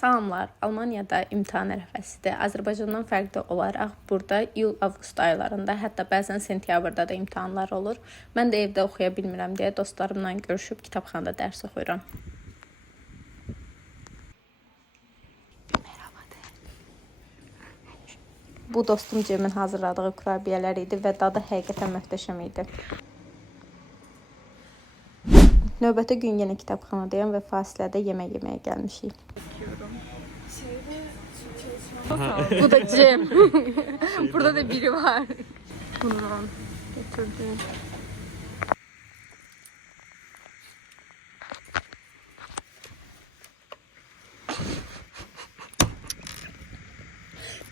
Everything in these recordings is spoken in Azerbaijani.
Salamlar. Almaniyada imtahan ərəfəsidir. Azərbaycandan fərqli olaraq burada iyul-avqust aylarında, hətta bəzən sentyabrda da imtahanlar olur. Mən də evdə oxuya bilmirəm deyə dostlarımla görüşüb kitabxanada dərs oxuyuram. Bu dostum Cem'in hazırladığı kurabiyələr idi və dadı həqiqətən möhtəşəm idi. Növbəti gün yenə kitabxanadayım və fasilədə yemək yeməyə gəlmişik. Bu da Cem. Burada da biri var. Bundan getirdim.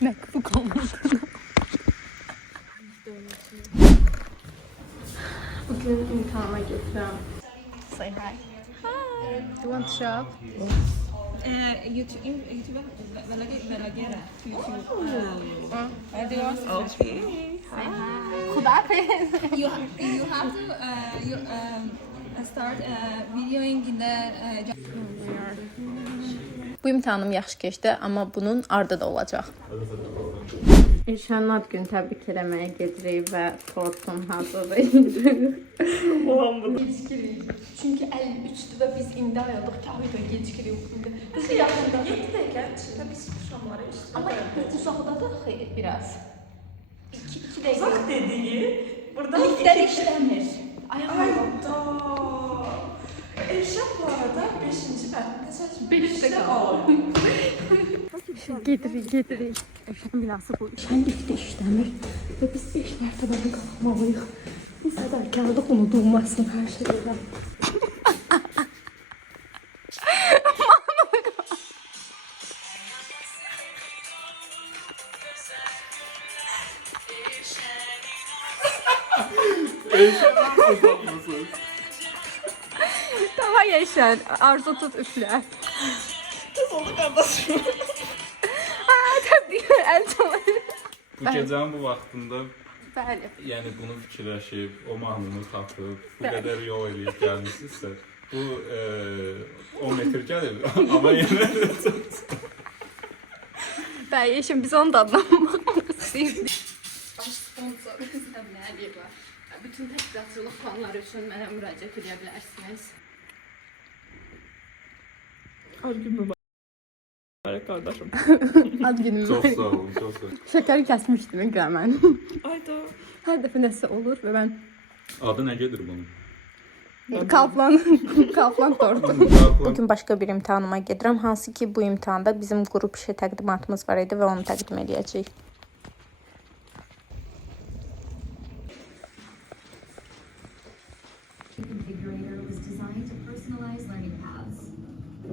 MacBook olmadı. Bugün imtihana getirəm. Say hi. Hi. You want to shop? YouTube Velagueira. YouTube. Okay. Say hi. Khudafiz. You have to start videoing in the. Bu imtahanım yaxşı keçdi, amma bunun ardı da olacaq. İlşanın ad günü təbrik eləməyə gedirik və tortun hazırlayırıq. Gecikirik. Çünki 53'dü və biz indi ayıldıq ki, ayda gecikirik. Biz yaxında 7 dəqiqə içində biz şamları işlədik. Amma uzaqdadır biraz. 2 dəqiqə. Uzaq dediği burada Liftlər işləmir. Ayda. Elşan bu arada 5. bəlkə Beşte qalır. Gedirik. Elşan binası bu. Elşan liftdə işləmir və biz 5 mərtəbədən qalxmalıyıq. Bu fədakarlıq unudulmasın hər şeydən. Tamam Elşan, arzu tut üflə. Onu kardeşim. Təbii əl çalır. Bu gecənin bu vaxtında Bəli. yəni bunu fikirləşib, o mahnını tapıb, bu qədər yol eləyib gəlmişsinizsə, bu 10 metr gəlir, amma yenə də çox. Bəli, Elşan biz onu da anlamaq istəyirdik. Sponsor istəməli var. Bütün təşkilatçılıq planları üçün mənə müraciət edə bilərsiniz. Ad gün mübarək kardeşim. Ad günüm. Çox sağ olun, çox sağ olun. Şəkəri kəsmişdim mən. Ayda. Hər dəfə nəsə olur və mən Adı nə gedir bunun? Kaufland tortu. Bugün başqa bir imtahanıma gedirəm. Hansı ki bu imtahanda bizim qrup işi təqdimatımız var idi və onu təqdim edəcəyik. Configurator was designed to personalize learning paths.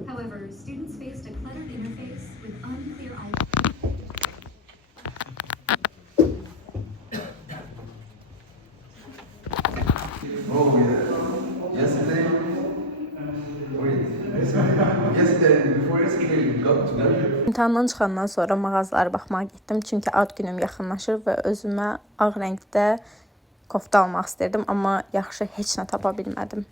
However, students faced a cluttered interface with unclear Oh, yeah. Yesterday, before yesterday, we got together. İmtahandan çıxandan sonra mağazalara baxmağa getdim. Çünki ad günüm yaxınlaşır və özümə ağ rəngdə kofta almaq istirdim, amma yaxşı heç nə tapa bilmədim.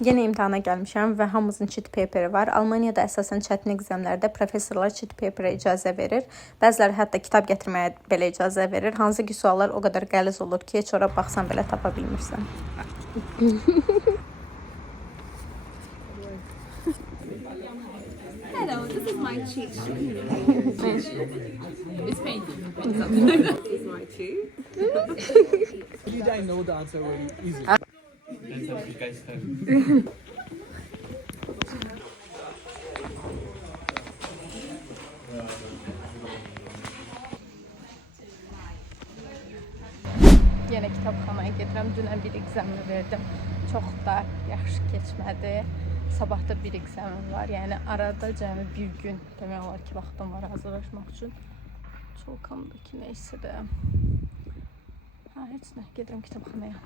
Yenə imtahana gəlmişəm və hamımızın cheat paperi var. Almaniyada əsasən çətin əqzamlarda professorlar cheat paperə icazə verir. Bəziləri hətta kitab gətirməyə belə icazə verir. Hansı ki suallar o qədər qəliz olur ki, heç ora baxsan belə tapa bilmirsən. Hello, this is my cheat sheet. It's painting. This is my cheat. Did I know the answer very easy? Yenə kitabxanaya gedirəm. Dünən bir examını verdim. Çox da yaxşı keçmədi. Sabah da bir examım var. Yəni arada cəmi bir gün demək olar ki, vaxtım var hazırlaşmaq üçün. Çolkamdakı neysə də. Heç nə, gedirəm kitabxanaya.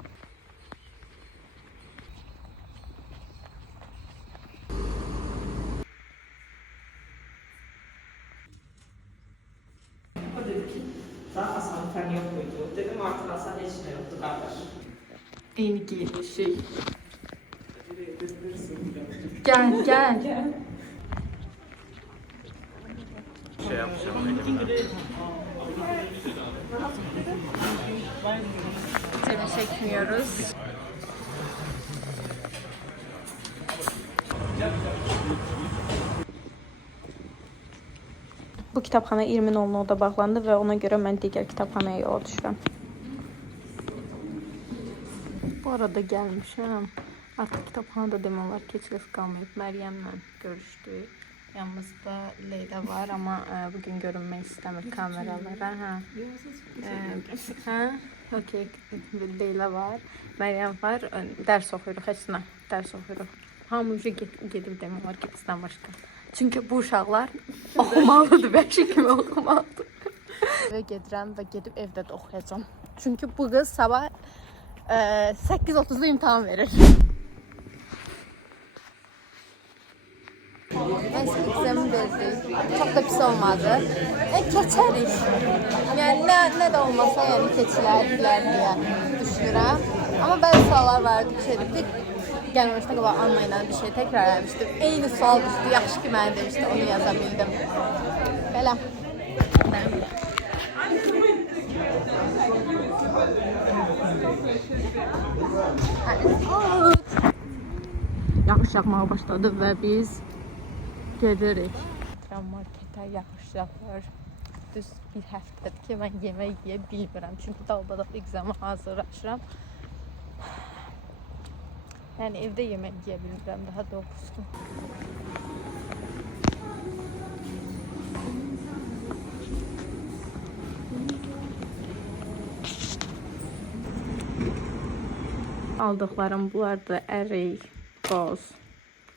Daha Hasan fen yok muydu? Dedim artık Hasan hiç ne yoktu kardeş. Eyni giyinmişik. Gel, gel. Şey yapacağım elimden. Seni çekmiyoruz. Bu kitabxana 20:00-da bağlandı və ona görə mən digər kitabxanaya yola düşürəm. Bu arada gəlmişəm. Artıq kitabxanada demək olar ki, heç kəs qalmayıb. Məryəmlə görüşdük. Yanımızda Leyla var, amma bugün görünmək istəmir kameralara. Hə? Okey, Leyla var, Məryəm var. Dərs oxuyuruq, heç nə. Dərs oxuyuruq. Hamı gedib demək olar ki, bizdən başqa. Çünki bu uşaqlar oxumalıdır, vəhşi kimi oxumalıdır. Evə gedirəm və gedib evdə də oxuyacağam. Çünki bu qız sabah 8:30-da imtahan verir. Neyse, examen verdik. Çox da pis olmadı. Keçərik. Yəni, nə də olmasa, yəni keçilərlər deyə düşünürəm. Amma bəzi suallar vardı ki, gəlməmişdən qabaq Anna ilə bir şey təkrar eləmişdim. Eyni sual düşdü, yaxşı ki mənə demişdi, onu yaza bildim. Belə. Yağış yağmağa başladı və biz gedirik. Marketə yağış yağır. Düz bir həftədir ki, mən yemək yeyə bilmirəm. Çünki dalbadal examə hazırlaşıram. Yəni evdə yemək yeyə bilmirəm daha doğrusu. Aldıqlarım bunlardır: ərik, qoz,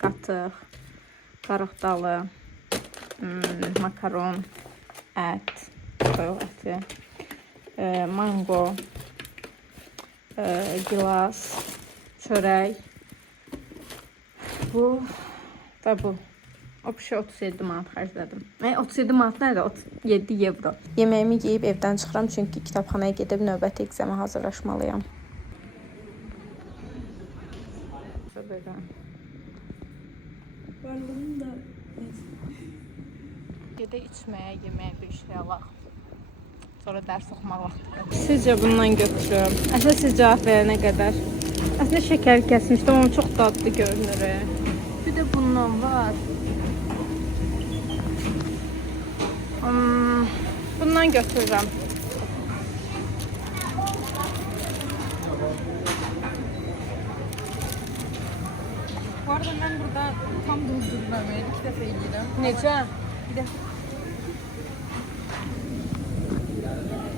qatıq, qarıqdalı, makaron, ət, toyuq əti, mango, gilas, çörək. Bu və bu. O bir şey 37 manat xərclədim. 37 manat nədir? 37 euro. Yeməyimi yeyib evdən çıxıram çünki kitabxanaya gedib növbəti examə hazırlaşmalıyam. Gedək içməyə, yeməyə bir şey alaq. Sonra dərs oxumaq vaxtı. Sizcə bundan götürürəm. Əslində siz cavab verənə qədər. Əslində şəkər kəsmişdim, amma çox dadlı görünür. Bir də bundan var. Bundan götürürəm. Bu arada mən burada tam durdurmam. 2 dəfə edirəm. Necə? Bir dəfə.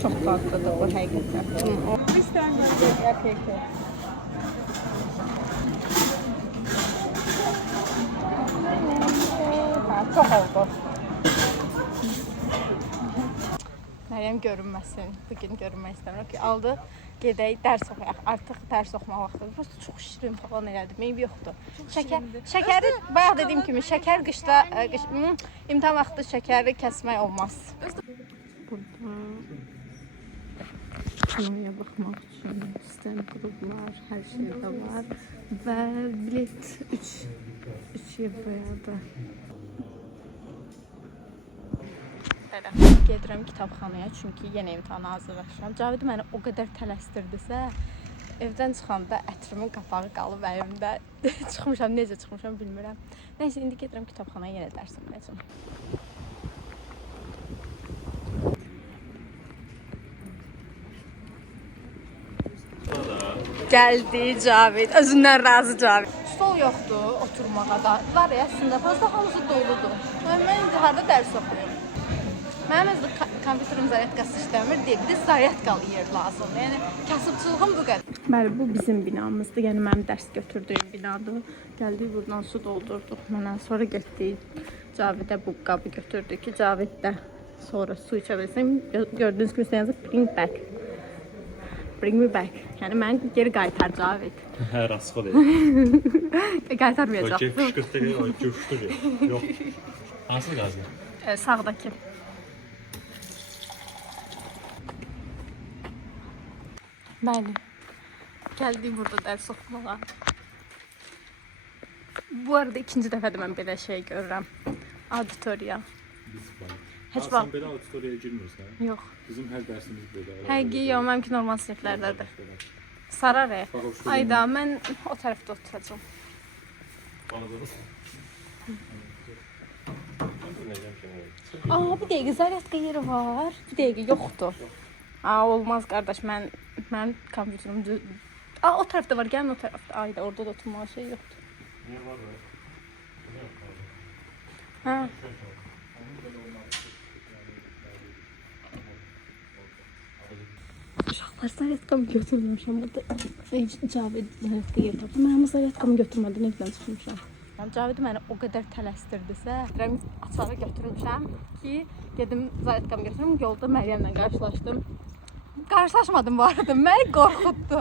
Çox dadlıdır bu həqiqətən. İstəmirəm. Çox oldu. Məryəm görünməsin. Bugün görünmək istəmirəm ki, aldı. Gedək, dərs oxuyaq. Artıq dərs oxumaq vaxtıdır. Prosta çox şirin falan elədim. Meyv yoxdur. Şəkəri, bayaq dediyim kimi, şəkər qışda, imtahan vaxtı şəkəri kəsmək olmaz. Burada kinoya baxmaq üçün stand qruplar, hər şey də var. Və bilet 3 euroyadır. Belə, gedirəm kitabxanaya çünki yenə imtahana hazırlaşıram. Cavid məni o qədər tələsdirdisə, evdən çıxanda ətrimin qapağı qalıb əlimdə. Çıxmışam, necə çıxmışam bilmirəm. Nəysə, indi gedirəm kitabxanaya yenə dərs oxuyacağam. Gəldi Cavid, özündən razı Cavid. Stol yoxdur oturmağa da. Var ya, əslində, prosta hamısı doludur. Mən indi harada dərs oxuyuram. Mənim özü kompüterim zaryadkası işləmir deyil, bir də zaryadkalı yer lazımdır. Yəni, kasıbçılığım bu qədər. Bəli, bu bizim binamızdır, yəni mənim dərs götürdüyüm binadır. Gəldik, buradan su doldurduq mənə, sonra getdik. Cavidə bu qabı götürdük ki, Cavid də sonra su içə bilsəm. Gördüyünüz kimi yazıb, bring back. Bring me back. Yəni, məni geri qaytar Cavid. Hə, rasxo deyil. Qaytarmayacaq. O fışqırtdı, o coşdur ya. Yox. Hansı qazı? Sağdakı. Bəli. Gəldik burada dərs oxumağa. Bu arada ikinci dəfədir mən belə şey görürəm. Auditoriya. Heç Sən vaxt. belə auditoriyaya girmirsən. Yox. Bizim hər dərsimiz belə. Həqiqi yox, mənimki normal siniflərdədir. Sarar. Ayda mən o tərəfdə oturacağam. Aa, bir dəqiqə zaryatka yeri var. Bir dəqiqə yoxdur. Aa, olmaz qardaş, mən kompüterim düz. Aa, o tərəfdə var, gəlin o tərəfdə. Ayda orada da oturmağa şey yoxdur. Niyə var? Hə. Uşaqlar zaryatkamı götürmüşəm. Burada Cavid zaryatka yeri tapdı. Mən zaryatkamı götürmədim, nə qədər çıxmışam. Cavid məni o qədər tələsdirdisə, açarı götürmüşəm ki, gedim zaryatkamı götürüm. Yolda Məryəmlə qarşılaşdım. Qarşılaşmadım bu arada, məni qorxutdu.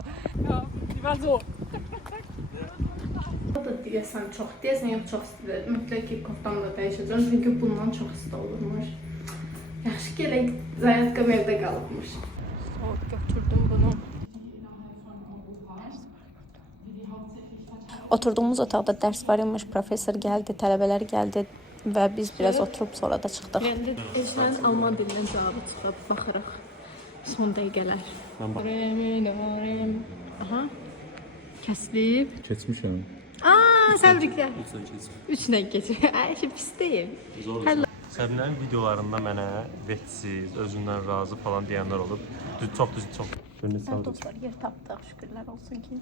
O da deyəsən çox, yox çox istidir. Mütləq ki, koftamı da dəyişəcəm, çünki bundan çox isti olurmuş. Yaxşı ki, elə zaryadkam evdə qalıbmış. Götürdüm bunu. Oturduğumuz otaqda dərs var imiş, professor gəldi, tələbələr gəldi və biz biraz oturub sonra da çıxdıq. Eşlərin alman dilindən cavabı çıxıb, baxırıq. Son dəqiqələr. Aha. Kəsilib. Keçmişəm. Aa, təbriklər. 3 dəqiqə keçir. Ay, pis deyil. Səbinənin videolarında mənə vetsiz, özündən razı falan deyənlər olub. Çox. Sən dostlar, yer tapdıq, şükürlər olsun ki,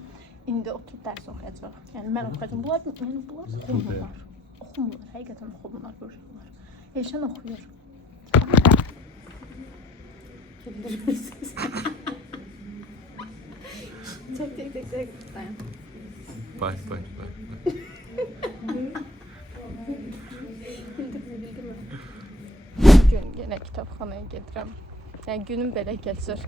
indi oturub dərs oxuyacaq. Yəni, mən oxuyacağım. Bunlar oxumurlar. Oxumurlar, həqiqətən oxumurlar bu uşaqlar. Elşən oxuyur. Güldürmürsünüz. Çox dəqiq dayan. Bay. Bildirmə. Bugün yenə kitabxanaya gedirəm. Yəni, günüm belə keçir.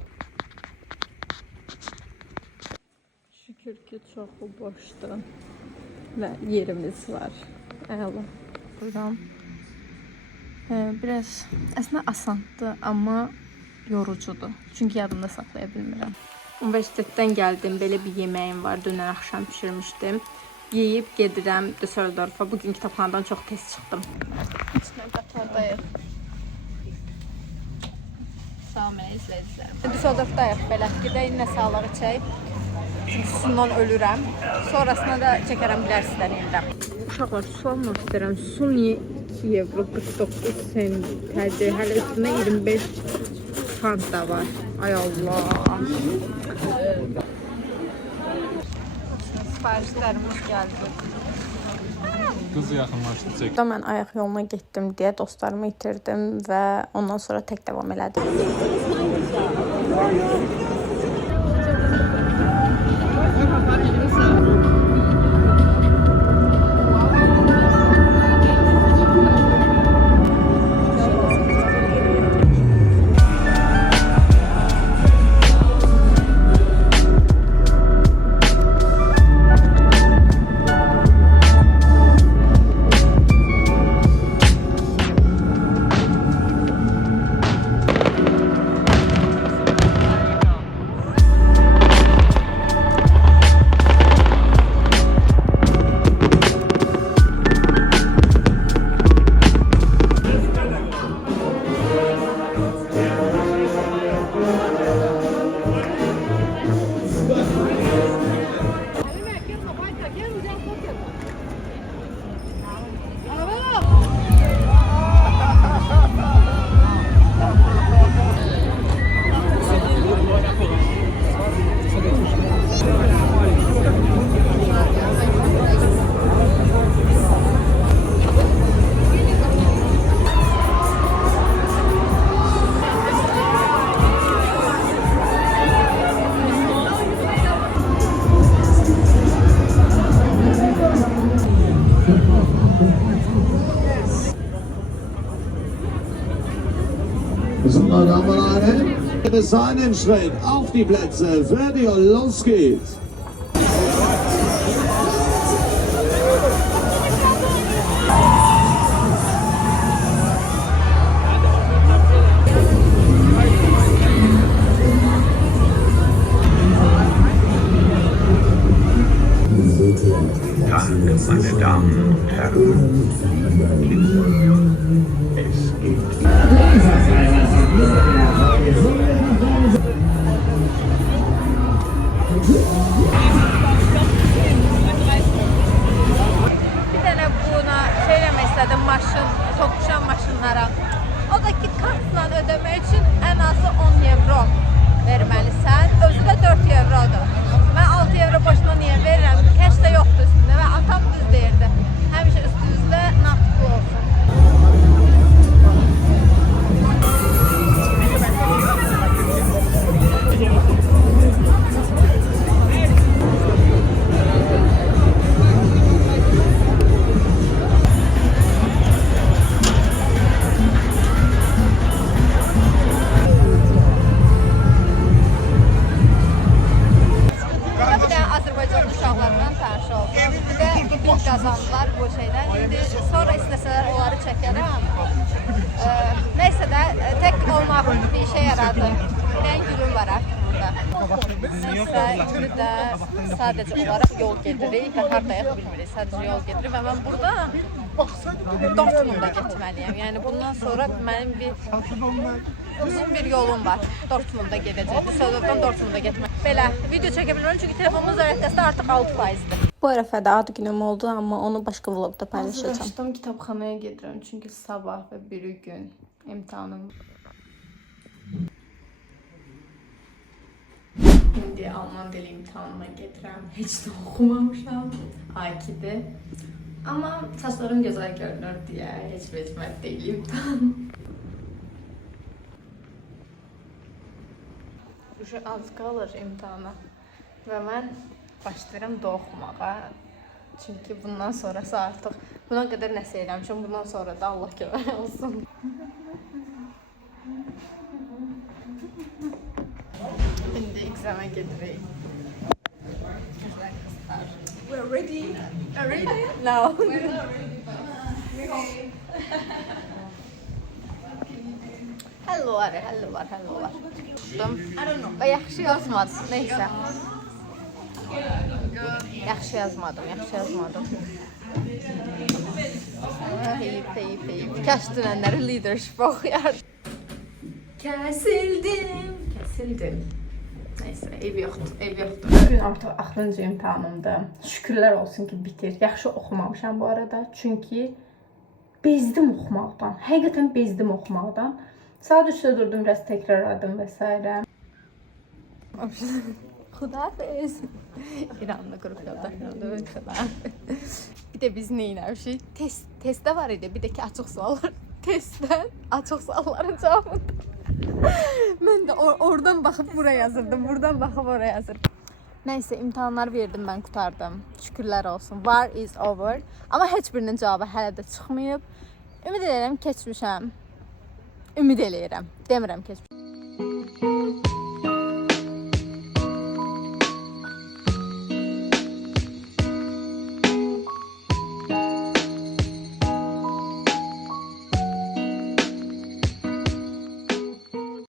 Şükür ki, çoxu boşdur və yerimiz var. Əla. Buyurun. Biraz əslində asandır, amma yorucudur. Çünki yadımda saxlaya bilmirəm. Universitetdən gəldim, belə bir yeməyim var. Dünən axşam pişirmişdim. Yeyib gedirəm Düsseldorfa. Bugün kitabxanadan çox tez çıxdım. İçinə qatardayıq. Salam izləyicilərim. Düsseldorfdayıq belə. Gedək nə sağlıq içək. Çünki sudan ölürəm. Sonrasında da çəkərəm bilərsizdən indirəm. Uşaqlar, sualmaq istəyirəm. Su niyə 2 euro 49 sent tərcih? Hələ üstündə 25 fant da var. Ay Allah. Sifarişlərimiz gəldi. Qız yaxınlaşdı, çək. Burada mən ayaq yoluna getdim deyə dostlarımı itirdim və ondan sonra tək davam elədim. Meine Damen und Herren, des einen Schritt auf die Plätze, fertig und los geht's. Bir tane buna söylemek istedim maşın, tokuşan maşınlara. O da ki kartla ödemek için en azı 10 euro vermelisən. Özü də 4 eurodur. Mən 6 euro boşuna niyə verirəm? Keş də yoxdur üstündə və atam düz deyirdi. Həmişə üstünüzdə naqd olsun. Kazandılar bu şeyden. Şimdi sonra istəsələr onları çəkərəm. Neyse de tek olmaq bir işe yaradı. Ben gülüm var artık burada. Şimdi de sadece olarak yol gedirik ve hartaya bilmirik. Sadece yol gedirik ve ben burada Dortmund'a getməliyəm. Yani bundan sonra benim bir uzun bir yolum var. Dortmund'a gedəcəm. Düsseldorf'dan Dortmund'a getmək. Belə video çekebilirim çünkü telefonumun zərərətəsi artıq 6%'dir. Bu ərəfədə ad günüm oldu, amma onu başqa vlogda paylaşacağım. Hazırlaşdım, kitabxanaya gedirəm çünki sabah və biri gün imtahanım. İndi Alman dili imtahanına gedirəm. Heç də oxumamışam. A2'dir. Amma saçlarım gözəl görünür deyə heç vecmət deyil imtahan. Az qalır imtahana və mən başlayıram da oxumağa. Çünki bundan sonrası artıq buna qədər nəsə eləmişəm. Bundan sonra da Allah kömək olsun. İndi examə gedirik. We're ready. Are ready? No. We're not ready. Hello var. Və yaxşı yazmadım. Neysə. Yaxşı yazmadım. Heyip. Kaç dünənləri leadership oxuyar. Kəsildim. Neyse, ev yoxdur. Bugün artıq axırıncı imtahanımdır. Şükürlər olsun ki bitir. Yaxşı oxumamışam bu arada. Çünki bezdim oxumaqdan. Həqiqətən bezdim oxumaqdan. Saat 3'də durdum, biraz tekrarladım vesaire. Xudafiz. İranlı qrup yoldaşlarımdır. Bir de biz neyləmişik? Testdə var idi. Bir də ki açıq suallar. Testdən açıq sualların cavabında. Mən də oradan baxıb buraya yazırdım. Buradan baxıb oraya yazırdım. Neyse imtahanlar verdim, ben qutardım. Şükürlər olsun. War is over. Amma heç birinin cavabı hələ də çıxmayıb. Ümid edirəm keçmişəm. Ümid eləyirəm. Demirəm keçmişəm.